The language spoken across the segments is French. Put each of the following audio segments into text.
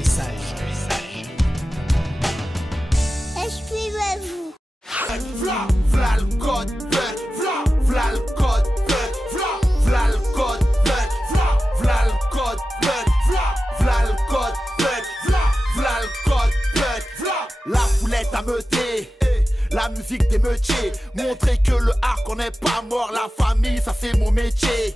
message. Suivez-vous. V'là, v'là le code bug, v'là, v'là le code bug, v'là, v'là le code bug, v'là, v'là le code bug, v'là, v'là le code bug, v'là, v'là le code bug, v'là. La foulette à meuter, la musique des meutiers, montrer que le art qu'on n'est pas mort, la famille ça c'est mon métier.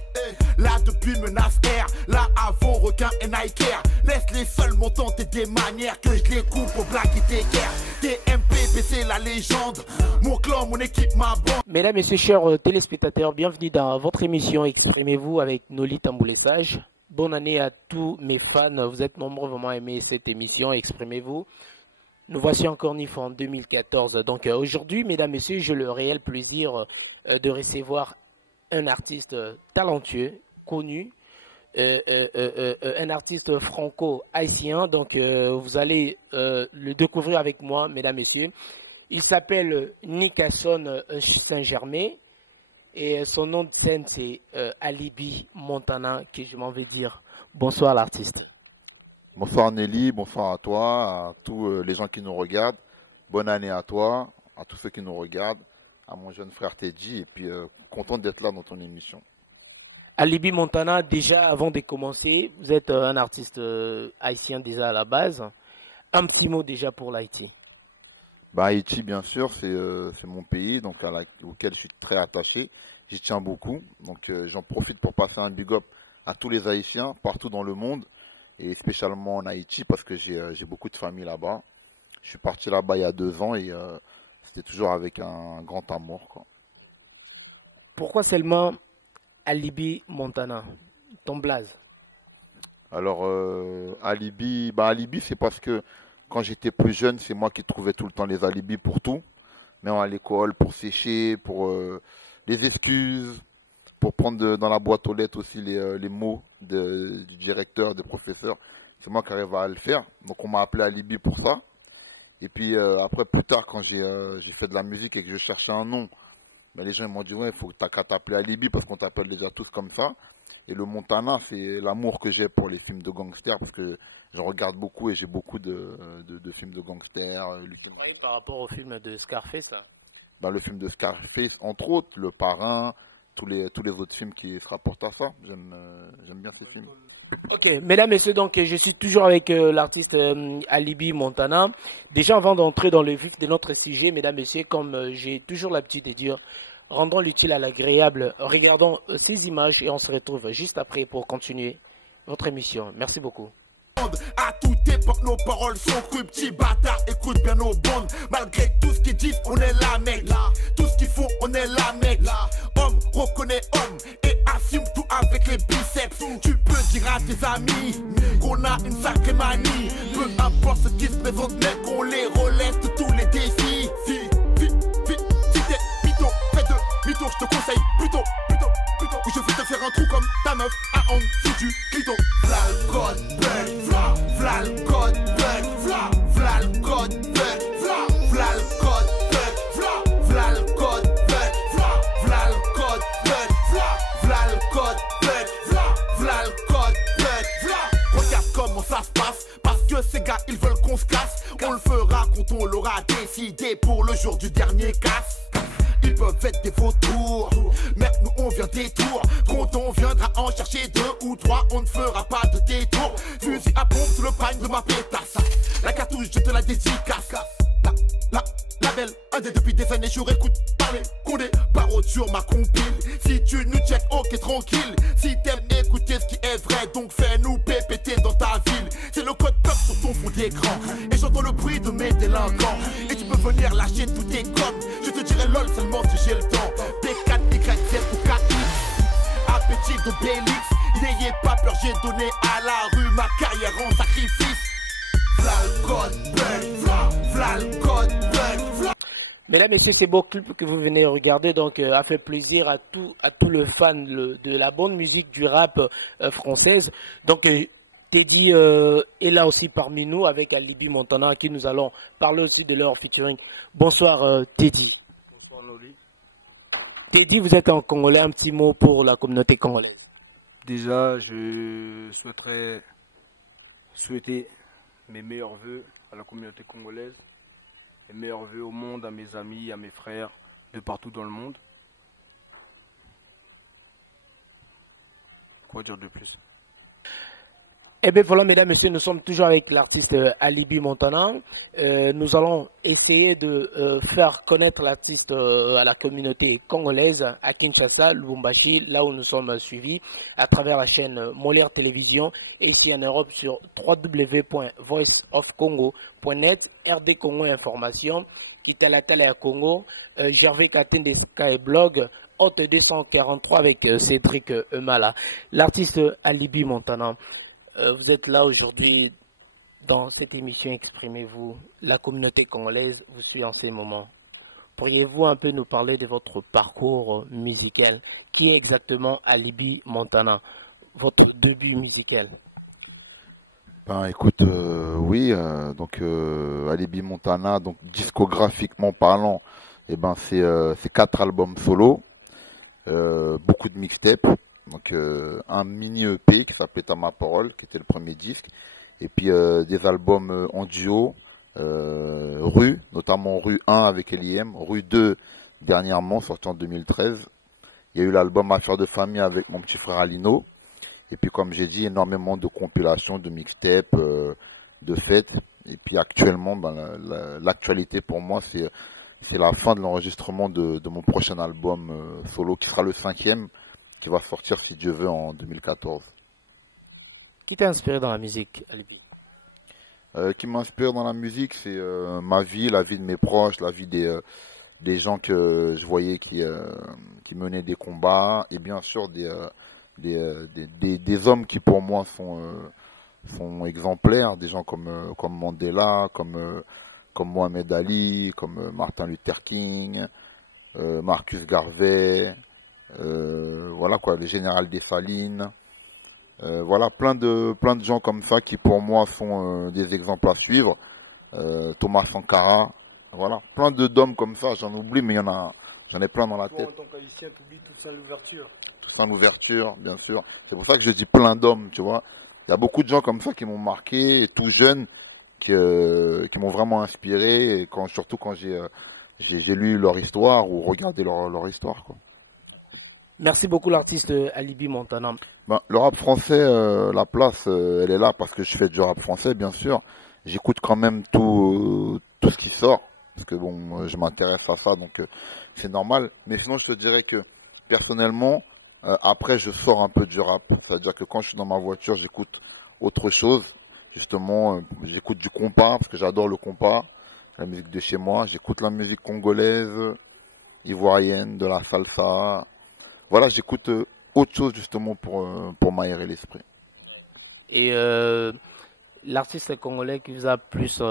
Là depuis menace air, là avant requin et Nike Air. Laisse les seuls montants et des manières que je les coupe au black et des guerres. TMPP c'est la légende, mon clan, mon équipe, ma bande. Mesdames et messieurs, chers téléspectateurs, bienvenue dans votre émission Exprimez-vous avec Noli Tamboulé-Sage. Bonne année à tous mes fans, vous êtes nombreux vraiment à aimer cette émission Exprimez-vous. Nous voici encore une fois en 2014. Donc aujourd'hui, mesdames et messieurs, j'ai le réel plaisir de recevoir un artiste talentueux, connu, un artiste franco-haïtien. Donc vous allez le découvrir avec moi, mesdames et messieurs. Il s'appelle Nicasson Saint-Germain et son nom de scène c'est Alibi Montana, que je m'en vais dire bonsoir l'artiste. Bonsoir Nelly, bonsoir à toi, à tous les gens qui nous regardent. Bonne année à toi, à tous ceux qui nous regardent, à mon jeune frère Teddy, et puis content d'être là dans ton émission. Alibi Montana, déjà avant de commencer, vous êtes un artiste haïtien déjà à la base. Un petit mot déjà pour l'Haïti. Bah, Haïti, bien sûr, c'est mon pays, donc auquel je suis très attaché. J'y tiens beaucoup, donc j'en profite pour passer un big up à tous les Haïtiens partout dans le monde. Et spécialement en Haïti parce que j'ai beaucoup de famille là-bas. Je suis parti là-bas il y a 2 ans et c'était toujours avec un grand amour, quoi. Pourquoi seulement Alibi Montana, ton blaze? Alors Alibi c'est parce que quand j'étais plus jeune, c'est moi qui trouvais tout le temps les alibis pour tout. Même à l'école, pour sécher, pour les excuses, pour prendre dans la boîte aux lettres aussi les mots du directeur, des professeurs. C'est moi qui arrive à le faire. Donc on m'a appelé Alibi pour ça. Et puis après, plus tard, quand j'ai fait de la musique et que je cherchais un nom, ben, les gens m'ont dit ouais, il faut que t'as qu'à t'appeler Alibi parce qu'on t'appelle déjà tous comme ça. Et le Montana, c'est l'amour que j'ai pour les films de gangsters parce que je regarde beaucoup et j'ai beaucoup de films de gangsters. Oui, par rapport au film de Scarface. Ben, le film de Scarface, entre autres, Le Parrain, tous les autres films qui se rapportent à ça. J'aime bien ces films. Ok, mesdames et messieurs, donc je suis toujours avec l'artiste Alibi Montana. Déjà avant d'entrer dans le vif de notre sujet, mesdames et messieurs, comme j'ai toujours l'habitude de dire, rendons l'utile à l'agréable, regardons ces images et on se retrouve juste après pour continuer votre émission. Merci beaucoup. À toute époque, nos paroles sont crues, petits bâtards, écoute bien nos bandes. Malgré tout ce qu'ils disent, on est là, mec. Tout ce qu'ils font, on est là, mec. Homme reconnaît homme et assume tout avec les biceps. Tu peux dire à tes amis qu'on a une sacrée manie. Peu importe ce qui se présente, mec, on les relève de tous les défis. Si t'es mytho, fais de mytho, je te conseille plutôt. Ou je vais te faire un trou comme ta meuf à en dessous du clito. V'là le code bug, v'là le code bug, v'là le code bug, v'là le code bug, v'là le code bug, v'là le code bug, v'là le code bug, v'là le code bug. Regarde comment ça se passe, parce que ces gars ils veulent qu'on se casse. On le fera quand on l'aura décidé pour le jour du dernier casse. Ils peuvent être des vautours, mais nous on vient des tours. Quand on viendra en chercher 2 ou 3, on ne fera pas de détour. Fusil à pompe sous le pagne de ma pétasse. La cartouche je te la dédicace. La belle, un des depuis des années, je réécoute parler qu'on est parode sur ma compile. Si tu nous check, ok tranquille. Si t'aimes écouter ce qui est vrai, donc fais-nous péter dans ta ville. C'est le code pop sur ton fond d'écran et j'entends le bruit de mes délinquants. Et tu peux venir lâcher tous tes codes. Je te dirai lol seulement si j'ai le temps. P4, Y7 ou KX, appétit de Bélix. N'ayez pas peur, j'ai donné à la rue ma carrière en sacrifice. V'là le code bug, v'là le code bug. Mesdames et messieurs, c'est beau clip que vous venez regarder, donc a fait plaisir à tous les fans de la bonne musique du rap française. Donc Teddy est là aussi parmi nous avec Alibi Montana à qui nous allons parler aussi de leur featuring. Bonsoir Teddy. Bonsoir Noli. Teddy, vous êtes en congolais, un petit mot pour la communauté congolaise. Déjà, je souhaiter mes meilleurs vœux à la communauté congolaise, mes meilleurs vœux au monde, à mes amis, à mes frères de partout dans le monde. Quoi dire de plus? Eh bien voilà, mesdames, messieurs, nous sommes toujours avec l'artiste Alibi Montana. Nous allons essayer de faire connaître l'artiste à la communauté congolaise à Kinshasa, Lubumbashi, là où nous sommes suivis à travers la chaîne Molière Télévision et ici en Europe sur www.voiceofcongo.net, RD Congo Information, Italatala Congo, Gervais Katende Skyblog, Hôte 243 avec Cédric Eumala. L'artiste Alibi Montana. Vous êtes là aujourd'hui dans cette émission Exprimez-vous. La communauté congolaise vous suit en ces moments. Pourriez-vous un peu nous parler de votre parcours musical? Qui est exactement Alibi Montana? Votre début musical? Ben écoute, oui, donc Alibi Montana, donc discographiquement parlant, eh ben c'est 4 albums solo, beaucoup de mixtapes. Donc un mini EP qui s'appelait À ma parole, qui était le premier disque, et puis des albums en duo, Rue, notamment Rue 1 avec L.I.M, Rue 2 dernièrement, sorti en 2013. Il y a eu l'album Affaires de famille avec mon petit frère Alino, et puis comme j'ai dit, énormément de compilations, de mixtapes, de fêtes, et puis actuellement, ben, l'actualité pour moi, c'est la fin de l'enregistrement de mon prochain album solo, qui sera le 5e, qui va sortir, si Dieu veut, en 2014. Qui t'a inspiré dans la musique, Alibi? Qui m'inspire dans la musique, c'est ma vie, la vie de mes proches, la vie des gens que je voyais qui menaient des combats, et bien sûr des hommes qui pour moi sont exemplaires, des gens comme Mandela, comme Mohamed Ali, comme Martin Luther King, Marcus Garvey, voilà quoi, le général Dessalines, voilà plein de gens comme ça qui pour moi sont des exemples à suivre, Thomas Sankara, voilà, plein d'hommes comme ça, j'en oublie mais j'en ai plein dans la tête. En tant qu'haïtien, tu oublies Toussaint Louverture. Toussaint Louverture, bien sûr, c'est pour ça que je dis plein d'hommes, tu vois, il y a beaucoup de gens comme ça qui m'ont marqué, tout jeunes, qui m'ont vraiment inspiré, et surtout quand j'ai lu leur histoire ou regardé leur histoire, quoi. Merci beaucoup l'artiste Alibi Montana. Ben, le rap français, la place, elle est là parce que je fais du rap français, bien sûr. J'écoute quand même tout ce qui sort, parce que bon, je m'intéresse à ça, donc c'est normal. Mais sinon, je te dirais que personnellement, après, je sors un peu du rap. C'est-à-dire que quand je suis dans ma voiture, j'écoute autre chose. Justement, j'écoute du compas, parce que j'adore le compas, la musique de chez moi. J'écoute la musique congolaise, ivoirienne, de la salsa. Voilà, j'écoute autre chose justement pour m'aérer l'esprit. Et l'artiste congolais qui vous a plus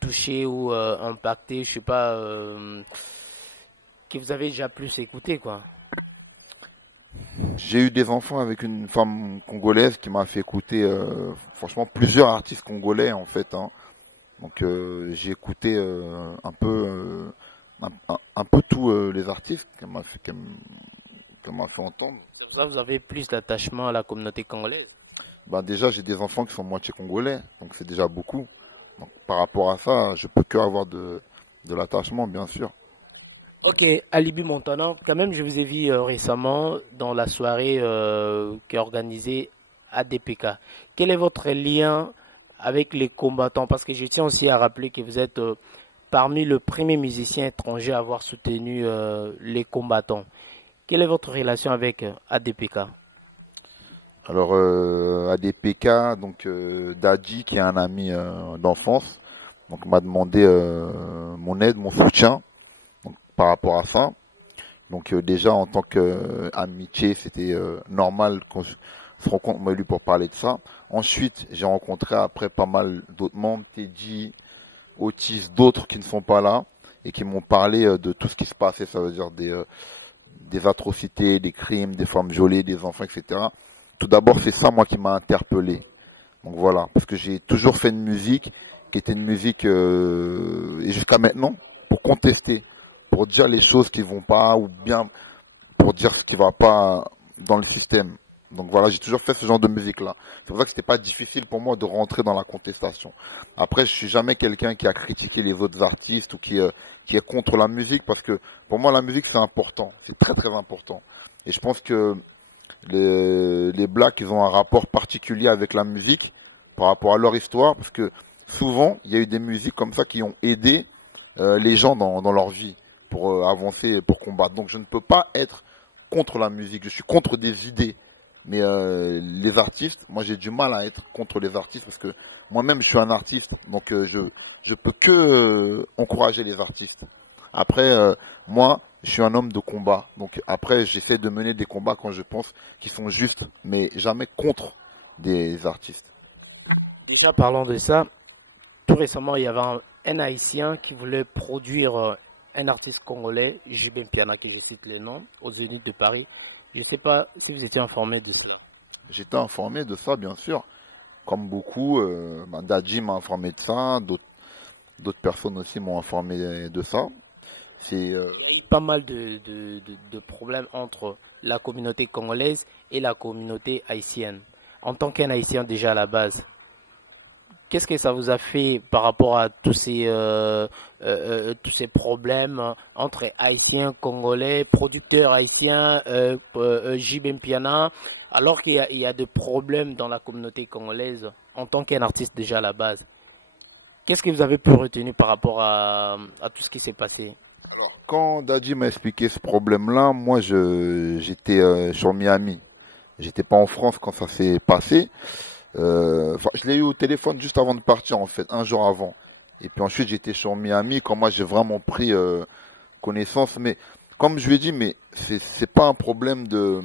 touché ou impacté, je sais pas, qui vous avez déjà plus écouté, quoi? J'ai eu des enfants avec une femme congolaise qui m'a fait écouter franchement plusieurs artistes congolais en fait, hein. Donc j'ai écouté un peu tous les artistes qu'elle m'a fait entendre. Là, vous avez plus d'attachement à la communauté congolaise? Ben déjà, j'ai des enfants qui sont moitié congolais, donc c'est déjà beaucoup. Donc par rapport à ça, je peux que avoir de l'attachement, bien sûr. Ok, Alibi Montana, quand même, je vous ai vu récemment dans la soirée qui est organisée à DPK. Quel est votre lien avec les combattants? Parce que je tiens aussi à rappeler que vous êtes parmi le premier musicien étranger à avoir soutenu les combattants. Quelle est votre relation avec ADPK? Alors ADPK, donc Dadji, qui est un ami d'enfance, donc m'a demandé mon aide, mon soutien, donc par rapport à ça. Donc déjà en tant qu'amitié, c'était normal qu'on se rencontre moi et lui pour parler de ça. Ensuite, j'ai rencontré après pas mal d'autres membres, Teddy, Otis, d'autres qui ne sont pas là et qui m'ont parlé de tout ce qui se passait, ça veut dire des atrocités, des crimes, des femmes violées, des enfants, etc. Tout d'abord, c'est ça, moi, qui m'a interpellé. Donc voilà, parce que j'ai toujours fait une musique qui était une musique, et jusqu'à maintenant, pour contester, pour dire les choses qui vont pas, ou bien pour dire ce qui va pas dans le système. Donc voilà, j'ai toujours fait ce genre de musique-là. C'est pour ça que c'était pas difficile pour moi de rentrer dans la contestation. Après, je suis jamais quelqu'un qui a critiqué les autres artistes ou qui est contre la musique, parce que pour moi, la musique, c'est important. C'est très très important. Et je pense que les Blacks, ils ont un rapport particulier avec la musique par rapport à leur histoire, parce que souvent, il y a eu des musiques comme ça qui ont aidé les gens dans leur vie pour avancer, pour combattre. Donc je ne peux pas être contre la musique, je suis contre des idées. Mais les artistes, moi j'ai du mal à être contre les artistes, parce que moi-même je suis un artiste, donc je peux que encourager les artistes. Après, moi, je suis un homme de combat, donc après j'essaie de mener des combats quand je pense qu'ils sont justes, mais jamais contre des artistes. Déjà parlant de ça, tout récemment il y avait un Haïtien qui voulait produire un artiste congolais, JB Mpiana, que je cite le nom, aux Zénith de Paris. Je ne sais pas si vous étiez informé de cela. J'étais informé de ça, bien sûr. Comme beaucoup, Dadji m'a informé de ça, d'autres personnes aussi m'ont informé de ça. Il y a eu pas mal de problèmes entre la communauté congolaise et la communauté haïtienne. En tant qu'un Haïtien déjà à la base, qu'est-ce que ça vous a fait par rapport à tous ces problèmes entre Haïtiens, Congolais, producteurs haïtiens, JB Mpiana, alors qu'il y a des problèmes dans la communauté congolaise en tant qu'un artiste déjà à la base? Qu'est-ce que vous avez pu retenir par rapport à tout ce qui s'est passé? Alors, quand Dadji m'a expliqué ce problème-là, moi j'étais sur Miami. J'étais pas en France quand ça s'est passé. Je l'ai eu au téléphone juste avant de partir, en fait, un jour avant. Et puis ensuite j'étais sur Miami quand moi j'ai vraiment pris connaissance. Mais comme je lui ai dit, mais c'est pas un problème de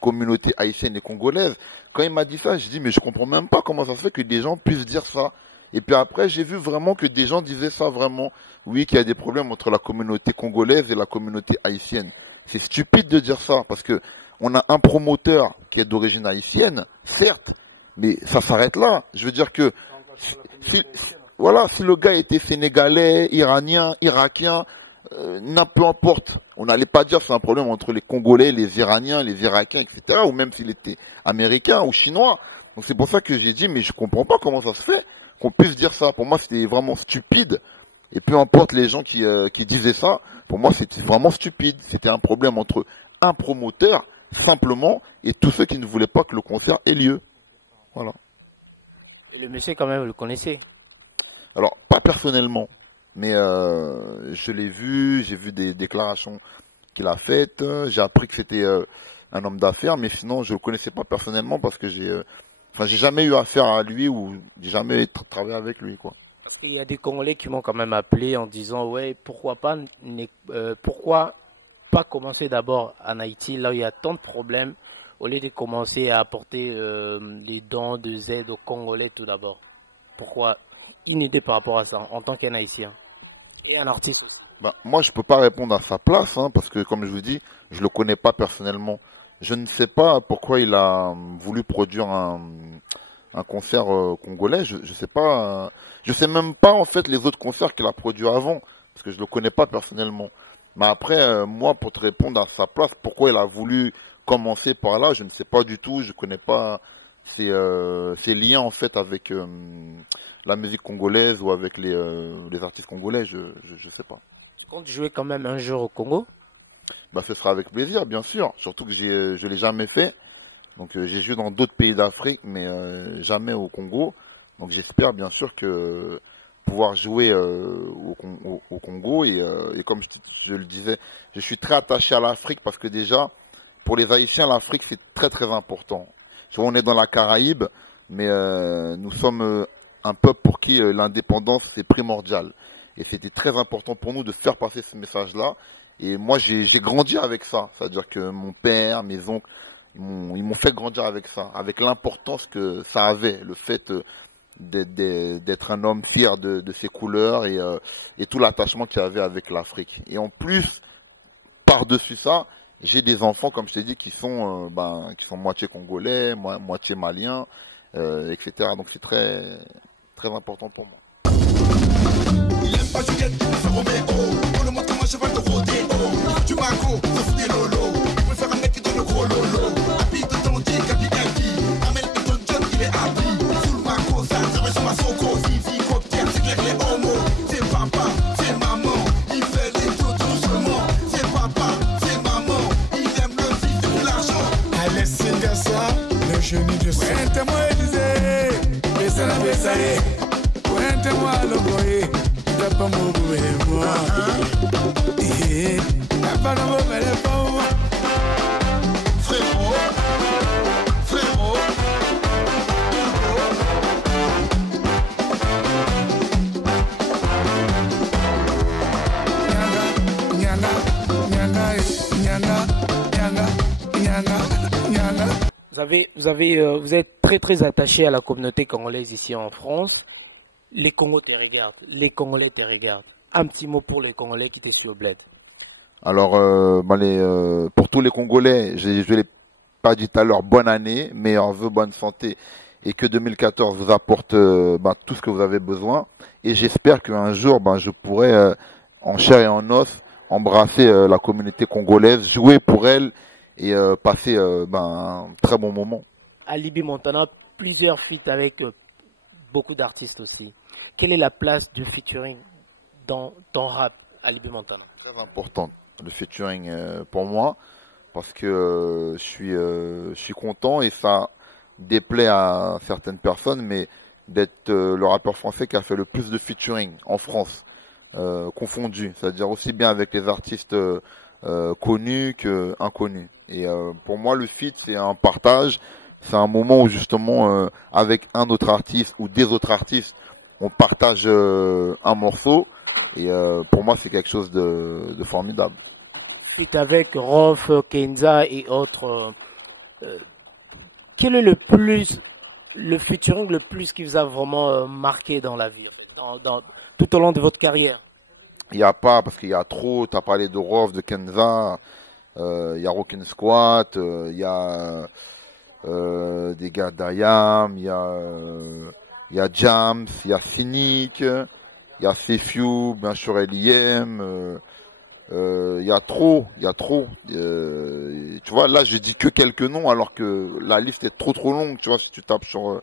communauté haïtienne et congolaise. Quand il m'a dit ça, j'ai dit mais je comprends même pas comment ça se fait que des gens puissent dire ça. Et puis après j'ai vu vraiment que des gens disaient ça vraiment. Oui, qu'il y a des problèmes entre la communauté congolaise et la communauté haïtienne. C'est stupide de dire ça, parce que on a un promoteur qui est d'origine haïtienne, certes, mais ça s'arrête là. Je veux dire que si le gars était sénégalais, iranien, irakien, peu importe, on n'allait pas dire c'est un problème entre les Congolais, les Iraniens, les Irakiens, etc. Ou même s'il était américain ou chinois. Donc c'est pour ça que j'ai dit mais je comprends pas comment ça se fait qu'on puisse dire ça. Pour moi c'était vraiment stupide. Et peu importe les gens qui disaient ça, pour moi c'était vraiment stupide. C'était un problème entre un promoteur simplement et tous ceux qui ne voulaient pas que le concert ait lieu. Voilà. Le monsieur quand même, vous le connaissez? Alors pas personnellement, mais je l'ai vu, j'ai vu des déclarations qu'il a faites, j'ai appris que c'était un homme d'affaires, mais sinon je le connaissais pas personnellement parce que j'ai jamais eu affaire à lui ou j'ai jamais travaillé avec lui, quoi. Il y a des Congolais qui m'ont quand même appelé en disant ouais, pourquoi pas commencer d'abord en Haïti, là où il y a tant de problèmes, au lieu de commencer à apporter les dons de aide aux Congolais tout d'abord. Pourquoi une idée par rapport à ça en tant qu'un Haïtien et un artiste? Moi je peux pas répondre à sa place, parce que comme je vous dis, je le connais pas personnellement. Je ne sais pas pourquoi il a voulu produire un concert congolais. Je sais pas, je sais même pas en fait les autres concerts qu'il a produits avant, parce que je le connais pas personnellement. Mais après, moi, pour te répondre à sa place, pourquoi il a voulu commencer par là, je ne sais pas du tout. Je connais pas ses liens en fait avec la musique congolaise ou avec les artistes congolais. Je sais pas. Compte jouer quand même un jour au Congo? Ce sera avec plaisir, bien sûr. Surtout que je l'ai jamais fait. Donc j'ai joué dans d'autres pays d'Afrique, mais jamais au Congo. Donc j'espère bien sûr que pouvoir jouer au Congo et comme je le disais, je suis très attaché à l'Afrique parce que déjà pour les Haïtiens l'Afrique c'est très très important. On est dans la Caraïbe, mais nous sommes un peuple pour qui l'indépendance c'est primordial et c'était très important pour nous de faire passer ce message-là. Et moi j'ai grandi avec ça, c'est-à-dire que mon père, mes oncles, ils m'ont fait grandir avec ça, avec l'importance que ça avait, le fait d'être un homme fier de ses couleurs et tout l'attachement qu'il avait avec l'Afrique. Et en plus, par-dessus ça, j'ai des enfants, comme je t'ai dit, qui sont moitié congolais, moitié maliens, etc. Donc c'est très très important pour moi. Il aime pas Juliette, il préfère Roméo. On le montre comme un cheval de rodéo. Du mago, sauf des lolo. Il préfère un mec qui donne le gros lolo. Vous êtes très attaché à la communauté congolaise ici en France. Les Congos te regardent, les Congolais te regardent. Un petit mot pour les Congolais qui te suivent au bled. Alors, pour tous les Congolais, je ne l'ai pas dit tout à l'heure, bonne année, meilleurs vœux, bonne santé, et que 2014 vous apporte tout ce que vous avez besoin. Et j'espère qu'un jour, je pourrai, en chair et en os, embrasser la communauté congolaise, jouer pour elle et passer un très bon moment. Alibi Montana, plusieurs feats avec beaucoup d'artistes aussi. Quelle est la place du featuring dans ton rap, Alibi Montana? Très important, le featuring pour moi, parce que je suis content et ça déplaît à certaines personnes, mais d'être le rappeur français qui a fait le plus de featuring en France, confondu, c'est-à-dire aussi bien avec les artistes connus que inconnus. Et pour moi, le feat, c'est un partage, c'est un moment où justement, avec un autre artiste ou des autres artistes, on partage un morceau. Et pour moi, c'est quelque chose de formidable. Feat avec Rof, Kenza et autres. Quel est le featuring le plus qui vous a vraiment marqué dans la vie, tout au long de votre carrière? Il n'y a pas, parce qu'il y a trop. Tu as parlé de Rof, de Kenza. Il y a Rockin' Squat, il y a des gars d'Ayam, il y a Jams, il y a Cynic, il y a Sefiu, bien sûr L.I.M, il y a trop. Tu vois, là je dis que quelques noms alors que la liste est trop longue. Tu vois, si tu tapes sur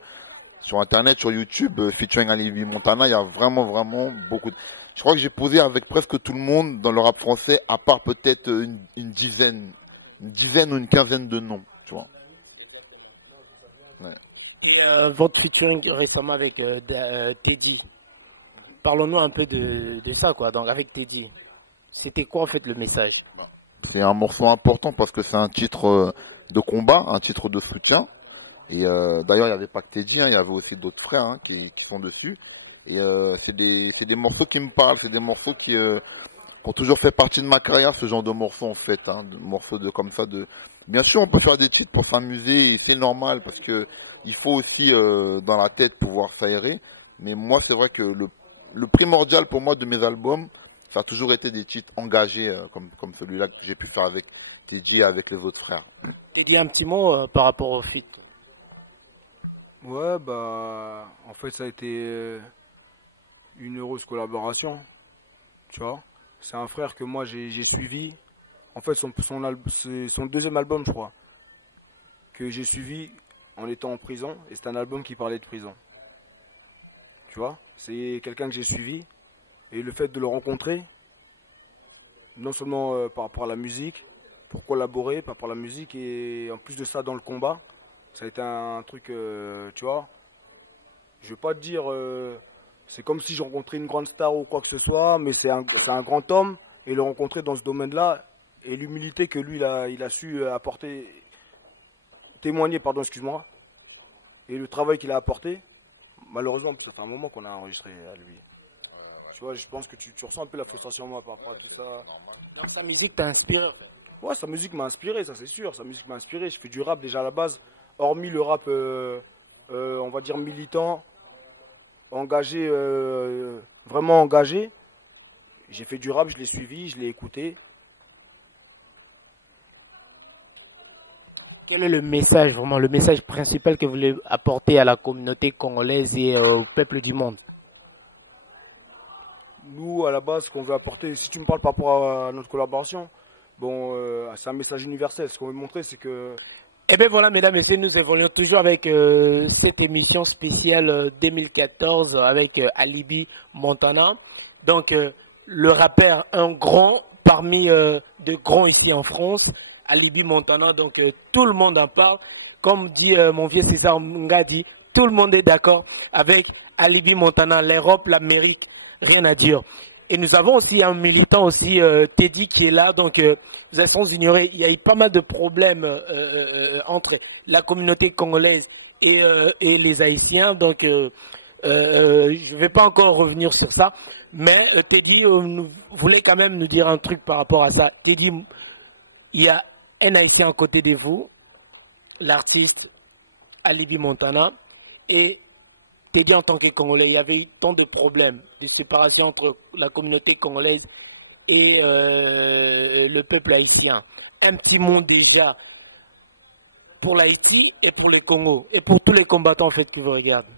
internet, sur YouTube, featuring Alibi Montana, il y a vraiment beaucoup de... Je crois que j'ai posé avec presque tout le monde dans le rap français, à part peut-être une dizaine ou une quinzaine de noms, tu vois. Ouais. Et, votre featuring récemment avec Teddy, parlons-nous un peu de ça, quoi. Donc avec Teddy, c'était quoi en fait le message? C'est un morceau important parce que c'est un titre de combat, un titre de soutien. Et d'ailleurs, il n'y avait pas que Teddy, il y avait aussi d'autres frères qui sont dessus. Et c'est des morceaux qui me parlent, c'est des morceaux qui ont toujours fait partie de ma carrière, ce genre de morceaux en fait, de morceaux comme ça. Bien sûr, on peut faire des titres pour s'amuser, et c'est normal parce que il faut aussi dans la tête pouvoir s'aérer. Mais moi, c'est vrai que le primordial pour moi de mes albums, ça a toujours été des titres engagés comme celui-là que j'ai pu faire avec Teddy et avec les autres frères. Teddy, un petit mot par rapport au feat. Ouais, en fait, ça a été une heureuse collaboration, tu vois. C'est un frère que moi j'ai suivi. En fait, c'est son deuxième album, je crois, que j'ai suivi en étant en prison. Et c'est un album qui parlait de prison. Tu vois, c'est quelqu'un que j'ai suivi. Et le fait de le rencontrer, non seulement par rapport à la musique, pour collaborer par rapport à la musique, et en plus de ça dans le combat, ça a été un truc, tu vois, je vais pas te dire... c'est comme si je rencontrais une grande star ou quoi que ce soit, mais c'est un grand homme, et le rencontrer dans ce domaine-là, et l'humilité que lui, il a su apporter, témoigner, excuse-moi, et le travail qu'il a apporté, malheureusement, ça fait un moment qu'on a enregistré à lui. Tu vois, je pense que tu ressens un peu la frustration, moi, par rapport à tout ça. Sa musique t'a inspiré? Ouais, sa musique m'a inspiré, ça c'est sûr, sa musique m'a inspiré. Je fais du rap déjà à la base, hormis le rap, on va dire militant, engagé, vraiment engagé. J'ai fait du rap, je l'ai suivi, je l'ai écouté. Quel est le message, vraiment, le message principal que vous voulez apporter à la communauté congolaise et au peuple du monde? Nous, à la base, ce qu'on veut apporter, si tu me parles par rapport à notre collaboration, c'est un message universel. Ce qu'on veut montrer, c'est que... Eh bien voilà, mesdames et messieurs, nous évoluons toujours avec cette émission spéciale 2014 avec Alibi Montana. Donc, le rappeur, un grand parmi de grands ici en France, Alibi Montana. Donc, tout le monde en parle. Comme dit mon vieux César Ngadi, tout le monde est d'accord avec Alibi Montana, l'Europe, l'Amérique, rien à dire. Et nous avons aussi un militant aussi, Teddy, qui est là. Donc, vous êtes sans ignorer, il y a eu pas mal de problèmes entre la communauté congolaise et les Haïtiens. Donc, je ne vais pas encore revenir sur ça. Mais Teddy voulait quand même nous dire un truc par rapport à ça. Teddy, il y a un Haïtien à côté de vous, l'artiste Alibi Montana, et Teddy en tant que Congolais, il y avait eu tant de problèmes, de séparation entre la communauté congolaise et le peuple haïtien. Un petit mot déjà pour l'Haïti et pour le Congo, et pour tous les combattants en fait qui vous regardent.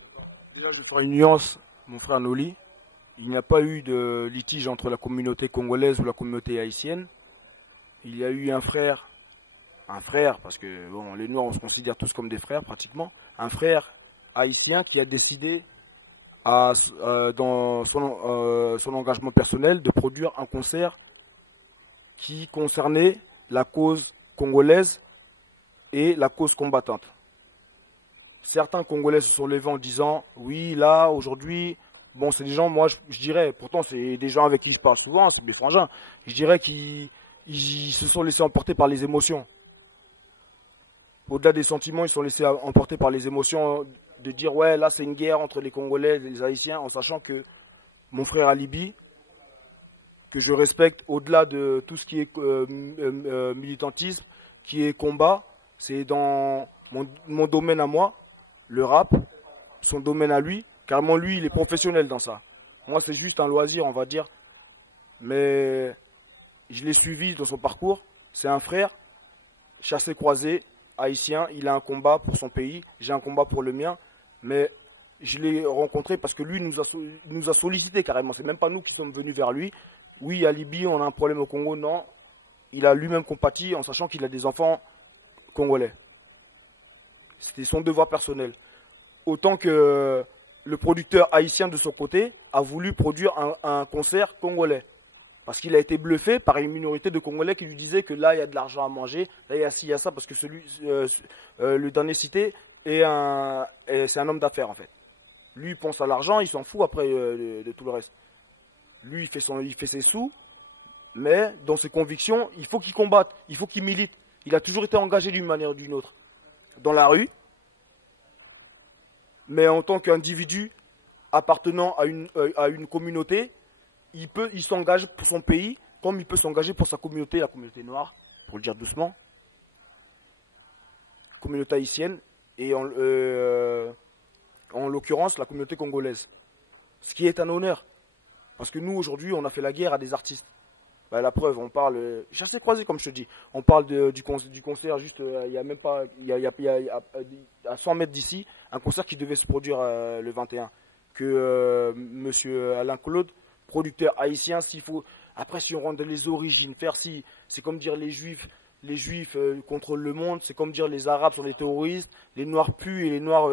Déjà, je vais faire une nuance, mon frère Noli. Il n'y a pas eu de litige entre la communauté congolaise ou la communauté haïtienne. Il y a eu un frère, parce que bon, les Noirs, on se considère tous comme des frères pratiquement, un frère haïtien qui a décidé, dans son engagement personnel, de produire un concert qui concernait la cause congolaise et la cause combattante. Certains Congolais se sont levés en disant, oui, là, aujourd'hui, bon, c'est des gens, moi, je dirais, pourtant, c'est des gens avec qui je parle souvent, c'est mes frangins, je dirais qu'ils se sont laissés emporter par les émotions. Au-delà des sentiments, ils se sont laissés emporter par les émotions de dire, ouais, là, c'est une guerre entre les Congolais et les Haïtiens, en sachant que mon frère Alibi, que je respecte au-delà de tout ce qui est militantisme, qui est combat, c'est dans mon domaine à moi, le rap, son domaine à lui, carrément lui, il est professionnel dans ça. Moi, c'est juste un loisir, on va dire. Mais je l'ai suivi dans son parcours. C'est un frère, chassé-croisé, haïtien. Il a un combat pour son pays, j'ai un combat pour le mien. Mais je l'ai rencontré parce que lui nous a sollicité carrément. C'est même pas nous qui sommes venus vers lui. Oui, Alibi, on a un problème au Congo. Non, il a lui-même compati en sachant qu'il a des enfants congolais. C'était son devoir personnel. Autant que le producteur haïtien de son côté a voulu produire un concert congolais. Parce qu'il a été bluffé par une minorité de Congolais qui lui disaient que là, il y a de l'argent à manger, là, il y a ci, il y a ça, parce que le dernier cité c'est un homme d'affaires, en fait. Lui, il pense à l'argent, il s'en fout après de tout le reste. Lui, il fait ses sous, mais dans ses convictions, il faut qu'il combatte, il faut qu'il milite. Il a toujours été engagé d'une manière ou d'une autre. Dans la rue, mais en tant qu'individu appartenant à une communauté, il s'engage pour son pays, comme il peut s'engager pour sa communauté, la communauté noire, pour le dire doucement, communauté haïtienne, et en l'occurrence la communauté congolaise. Ce qui est un honneur, parce que nous aujourd'hui on a fait la guerre à des artistes. Ben, la preuve, on parle, chassé croisé comme je te dis, on parle du concert juste, il y a même pas, il y a à 100 mètres d'ici, un concert qui devait se produire le 21, que monsieur Alain Claude, producteur haïtien, s'il faut, après si on rentre dans les origines, faire si, c'est comme dire les juifs contrôlent le monde, c'est comme dire les arabes sont des terroristes, les noirs puent et les noirs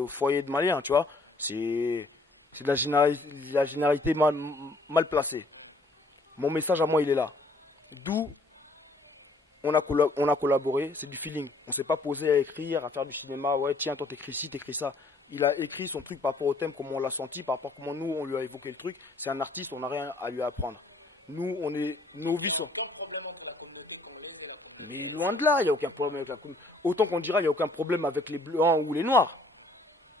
au foyer de Malien, tu vois, c'est de la généralité mal placée. Mon message à moi, il est là. D'où on a collaboré, c'est du feeling. On ne s'est pas posé à écrire, à faire du cinéma. Ouais, tiens, toi, t'écris ci, t'écris ça. Il a écrit son truc par rapport au thème, comment on l'a senti, par rapport à comment nous, on lui a évoqué le truc. C'est un artiste, on n'a rien à lui apprendre. Nous, on est novices. Mais loin de là, il n'y a aucun problème avec la communauté. Autant qu'on dira, il n'y a aucun problème avec les blancs ou les noirs.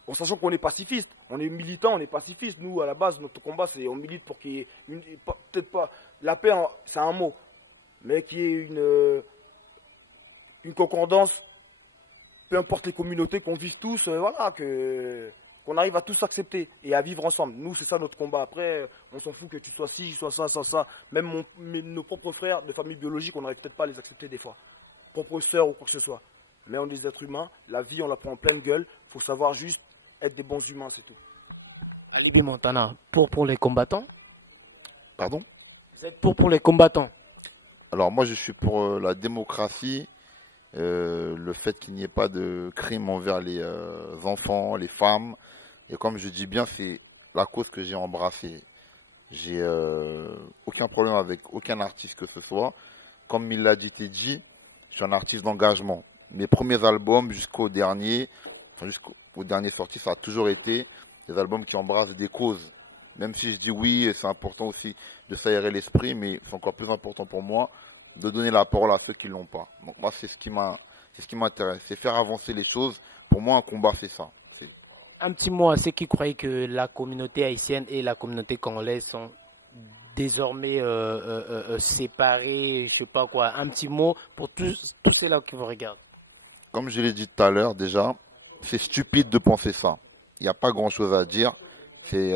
En sachant qu'on est pacifiste, on est militant, on est pacifiste. Nous, à la base, notre combat, c'est on milite pour qu'il y ait peut-être pas la paix, c'est un mot, mais qu'il y ait une concordance, peu importe les communautés, qu'on vive tous, voilà, qu'on arrive à tous s'accepter et à vivre ensemble. Nous, c'est ça notre combat. Après, on s'en fout que tu sois ci, sois ça, ça. Même nos propres frères de famille biologique, on n'arrive peut-être pas à les accepter des fois. Propres sœurs ou quoi que ce soit. Mais on est des êtres humains, la vie, on la prend en pleine gueule. Il faut savoir juste être des bons humains, c'est tout. Alibi Montana, pour les combattants? Pardon? Vous êtes pour les combattants? Alors moi je suis pour la démocratie, le fait qu'il n'y ait pas de crime envers les enfants, les femmes. Et comme je dis bien, c'est la cause que j'ai embrassée. J'ai aucun problème avec aucun artiste que ce soit. Comme il l'a dit Teddy, je suis un artiste d'engagement. Mes premiers albums jusqu'au dernier, jusqu'aux dernières sorties, ça a toujours été des albums qui embrassent des causes. Même si je dis oui, c'est important aussi de s'aérer l'esprit, mais c'est encore plus important pour moi de donner la parole à ceux qui l'ont pas. Donc moi, c'est ce qui m'intéresse, c'est faire avancer les choses. Pour moi, un combat, c'est ça. Un petit mot à ceux qui croyaient que la communauté haïtienne et la communauté congolaise sont désormais séparées, je sais pas quoi. Un petit mot pour tous ceux-là qui vous regardent. Comme je l'ai dit tout à l'heure, déjà, c'est stupide de penser ça. Il n'y a pas grand-chose à dire. Il n'y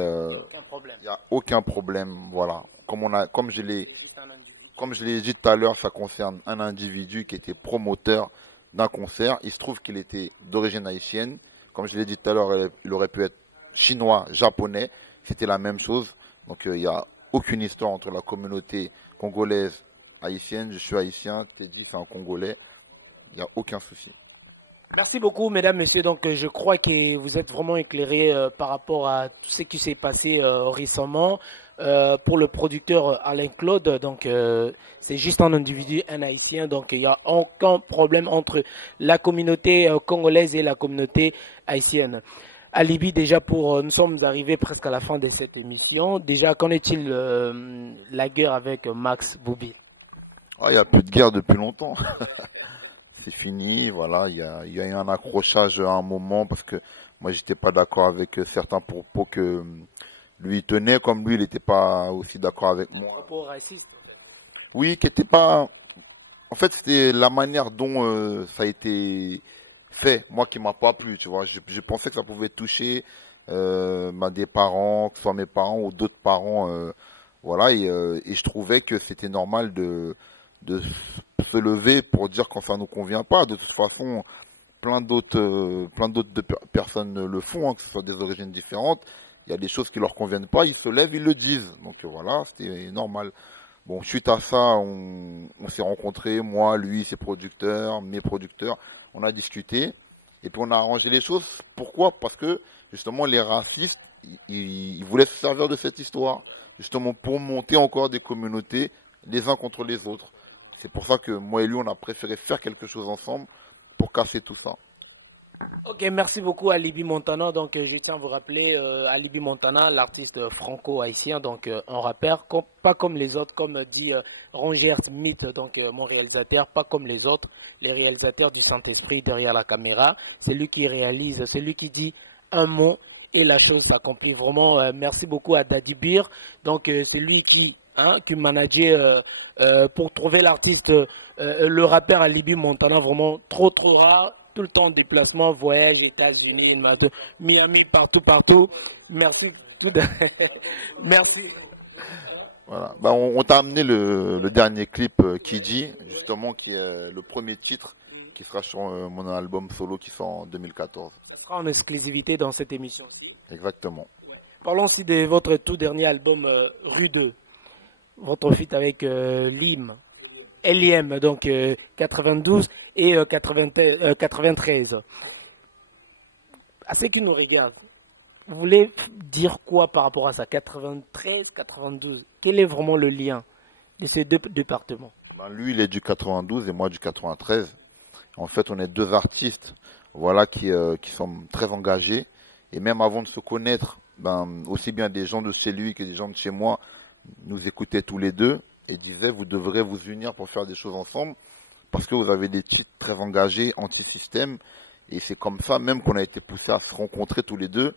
a aucun problème, voilà. Comme je l'ai dit tout à l'heure, ça concerne un individu qui était promoteur d'un concert. Il se trouve qu'il était d'origine haïtienne. Comme je l'ai dit tout à l'heure, il aurait pu être chinois, japonais. C'était la même chose. Donc il n'y a aucune histoire entre la communauté congolaise, haïtienne. Je suis haïtien, Teddy c'est un Congolais. Il n'y a aucun souci. Merci beaucoup, mesdames, messieurs. Donc, je crois que vous êtes vraiment éclairés par rapport à tout ce qui s'est passé récemment. Pour le producteur Alain Claude, donc c'est juste un individu, un haïtien. Donc, il n'y a aucun problème entre la communauté congolaise et la communauté haïtienne. Alibi, déjà nous sommes arrivés presque à la fin de cette émission. Déjà, qu'en est-il la guerre avec Max Boubi? Il n'y a plus de guerre depuis longtemps. C'est fini, voilà, il y a eu un accrochage à un moment parce que moi j'étais pas d'accord avec certains propos que lui tenait, comme lui il n'était pas aussi d'accord avec moi. Propos racistes. Oui, qui était pas. En fait, c'était la manière dont ça a été fait, moi qui m'a pas plu, tu vois. Je pensais que ça pouvait toucher des parents, que ce soit mes parents ou d'autres parents, voilà, et je trouvais que c'était normal de se lever pour dire quand ça nous convient pas. De toute façon, plein d'autres personnes le font, hein, que ce soit des origines différentes. Il y a des choses qui leur conviennent pas, ils se lèvent, ils le disent. Donc voilà, c'était normal. Bon, suite à ça, on s'est rencontrés, moi, lui, ses producteurs, mes producteurs, on a discuté et puis on a arrangé les choses. Pourquoi? Parce que justement les racistes, ils voulaient se servir de cette histoire, justement pour monter encore des communautés les uns contre les autres. C'est pour ça que moi et lui, on a préféré faire quelque chose ensemble pour casser tout ça. Ok, merci beaucoup Alibi Montana. Donc je tiens à vous rappeler, Alibi Montana, l'artiste franco-haïtien, donc un rappeur, pas comme les autres, comme dit Roger Smith, donc mon réalisateur, pas comme les autres, les réalisateurs du Saint-Esprit derrière la caméra. C'est lui qui réalise, c'est lui qui dit un mot et la chose s'accomplit. Vraiment, merci beaucoup à Daddy Beer. Donc c'est lui qui manageait pour trouver l'artiste, le rappeur Alibi Montana, vraiment trop rare. Tout le temps en déplacement, voyage, États-Unis, Miami, partout. Merci. Merci. Voilà. On t'a amené le dernier clip Kidji, justement, qui est le premier titre qui sera sur mon album solo qui sort en 2014. Ça sera en exclusivité dans cette émission. Exactement. Parlons aussi de votre tout dernier album, Rue 2. Votre feat avec Liem, donc 92 et 93. À ceux qui nous regardent, vous voulez dire quoi par rapport à ça, 93, 92? Quel est vraiment le lien de ces deux départements? Lui, il est du 92 et moi du 93. En fait, on est deux artistes, voilà, qui sont très engagés. Et même avant de se connaître, aussi bien des gens de chez lui que des gens de chez moi nous écoutaient tous les deux et disaient vous devrez vous unir pour faire des choses ensemble parce que vous avez des titres très engagés, anti-système. Et c'est comme ça même qu'on a été poussés à se rencontrer tous les deux.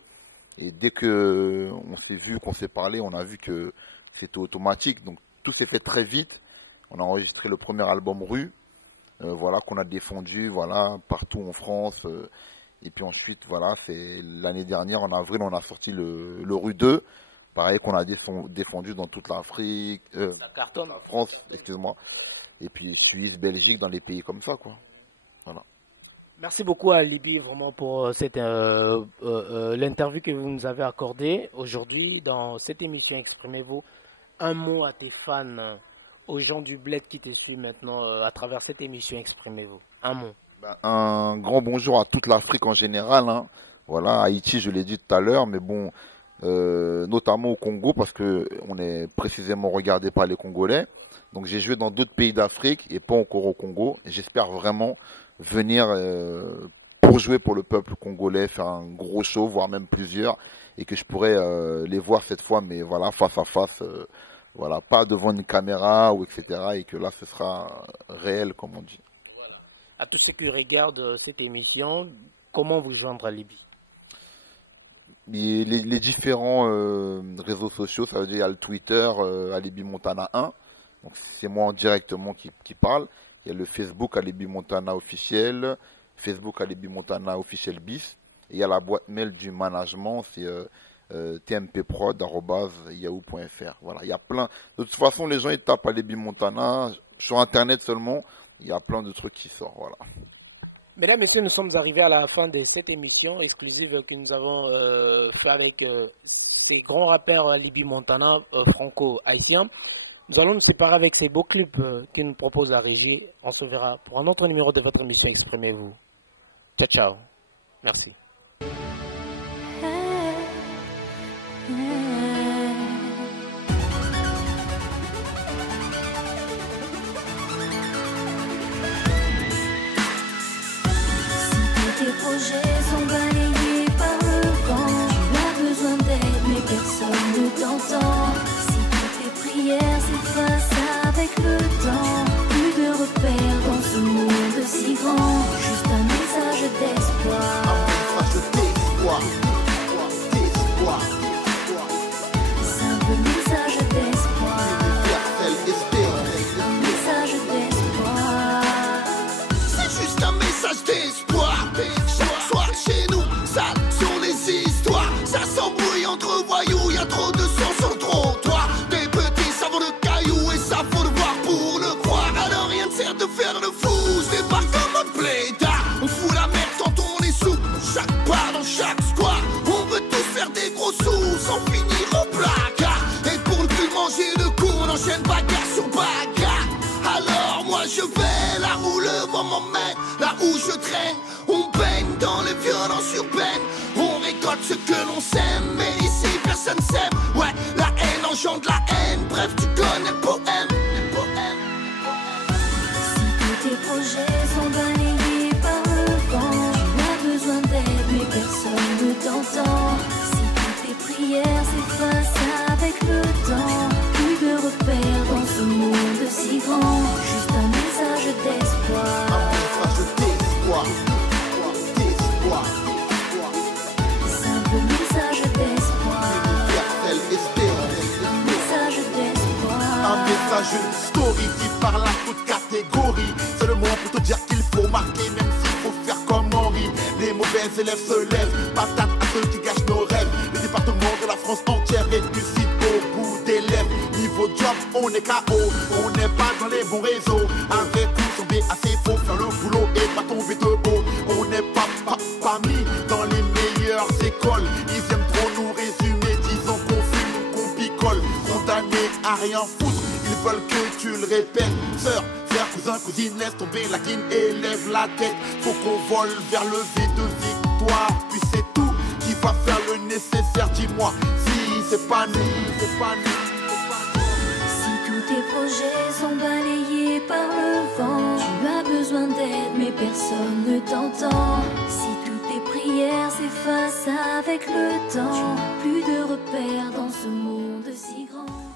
Et dès que on s'est vu, qu'on s'est parlé, on a vu que c'était automatique. Donc tout s'est fait très vite. On a enregistré le premier album Rue, voilà, qu'on a défendu, voilà, partout en France. Et puis ensuite, voilà, c'est l'année dernière, en avril, on a sorti le Rue 2. Pareil qu'on a défendu dans toute l'Afrique, la France, excuse-moi. Et puis Suisse, Belgique, dans les pays comme ça, quoi. Voilà. Merci beaucoup à Libye vraiment pour cette l'interview que vous nous avez accordée aujourd'hui dans cette émission. Exprimez-vous. Un mot à tes fans, aux gens du bled qui te suivent maintenant à travers cette émission. Exprimez-vous. Un mot. Un grand bonjour à toute l'Afrique en général. Hein. Voilà, Haïti, je l'ai dit tout à l'heure, mais bon, notamment au Congo parce que on est précisément regardé par les Congolais. Donc j'ai joué dans d'autres pays d'Afrique et pas encore au Congo. J'espère vraiment venir pour jouer pour le peuple congolais, faire un gros show, voire même plusieurs, et que je pourrais les voir cette fois, mais voilà, face à face, voilà, pas devant une caméra ou etc. Et que là, ce sera réel, comme on dit. À tous ceux qui regardent cette émission, comment vous joindre à Libye? Les différents réseaux sociaux, ça veut dire il y a le Twitter, Alibi Montana 1, donc c'est moi directement qui parle. Il y a le Facebook Alibi Montana officiel, Facebook Alibi Montana officiel bis, et il y a la boîte mail du management, c'est tmpprod@yahoo.fr. Voilà, il y a plein. De toute façon, les gens ils tapent Alibi Montana sur internet seulement, il y a plein de trucs qui sortent. Voilà. Mesdames, Messieurs, nous sommes arrivés à la fin de cette émission exclusive que nous avons fait avec ces grands rappeurs Alibi Montana franco-haïtiens. Nous allons nous séparer avec ces beaux clips que nous propose la régie. On se verra pour un autre numéro de votre émission Exprimez-vous. Ciao, ciao. Merci. Tes projets sont balayés par le vent. Tu as besoin d'aide, mais personne ne t'entend. Si toutes tes prières s'effacent avec le temps, plus de repères dans ce monde si grand. Juste un message d'espoir. Un message d'espoir. D'espoir. Simple message d'espoir. Universel espérance. Un message d'espoir. C'est juste un message d'espoir. Chaque soir chez nous, sale sur les histoires. Ça s'embrouille entre voyous, y a trop de sang sur le trottoir. Des petits savons de cailloux et ça faut le voir pour le croire. Alors rien ne sert de faire le fou, je débarque comme un plaidard. On fout la merde quand on est sous, chaque pas dans chaque square. On veut tous faire des gros sous sans finir au placard. Et pour ne plus manger le coup, on enchaîne bagarre sur bagarre. Alors moi je vais là où le vent m'emmène, là où je traîne. On baigne dans les violences urbaines. On récolte ce que l'on sème, mais ici personne s'aime. Ouais, la haine engendre la haine. Bref, tu connais le poème. Si tous tes projets sont balayés par le vent, tu as besoin d'aide, mais personne ne t'entend. Si toutes tes prières s'effacent avec le temps, plus de repères dans ce monde si grand. Juste un message d'espoir. Un message d'espoir. D'espoir. Simple message d'espoir. Universel espérance. Un message d'espoir. Un message, une story qui parle à toute catégorie. C'est le mot pour te dire qu'il faut marquer, même s'il faut faire comme Henri. Les mauvais élèves se lèvent, patate à ceux qui gâchent nos rêves. Les départements de la France entière réussissent au bout des lèvres. Niveau job, on est KO, on n'est pas dans les bons réseaux. Avec nous, tomber assez faux, faire le boulot et pas tomber de haut. On n'est pas mis dans les meilleures écoles. Ils aiment trop nous résumer, disant qu'on fume, qu'on picole. Condamnés à rien foutre, ils veulent que tu le répètes. Sœur, frère, cousin, cousine, laisse tomber la guine et lève la tête. Faut qu'on vole vers le vide de victoire. Puis c'est tout qui va faire le nécessaire. Dis-moi si c'est pas nous, c'est pas nous. Si tous tes projets sont balayés par le vent, tu as besoin d'aide, mais personne ne t'entend. Si toutes tes prières s'effacent avec le temps, plus de repères dans ce monde si grand.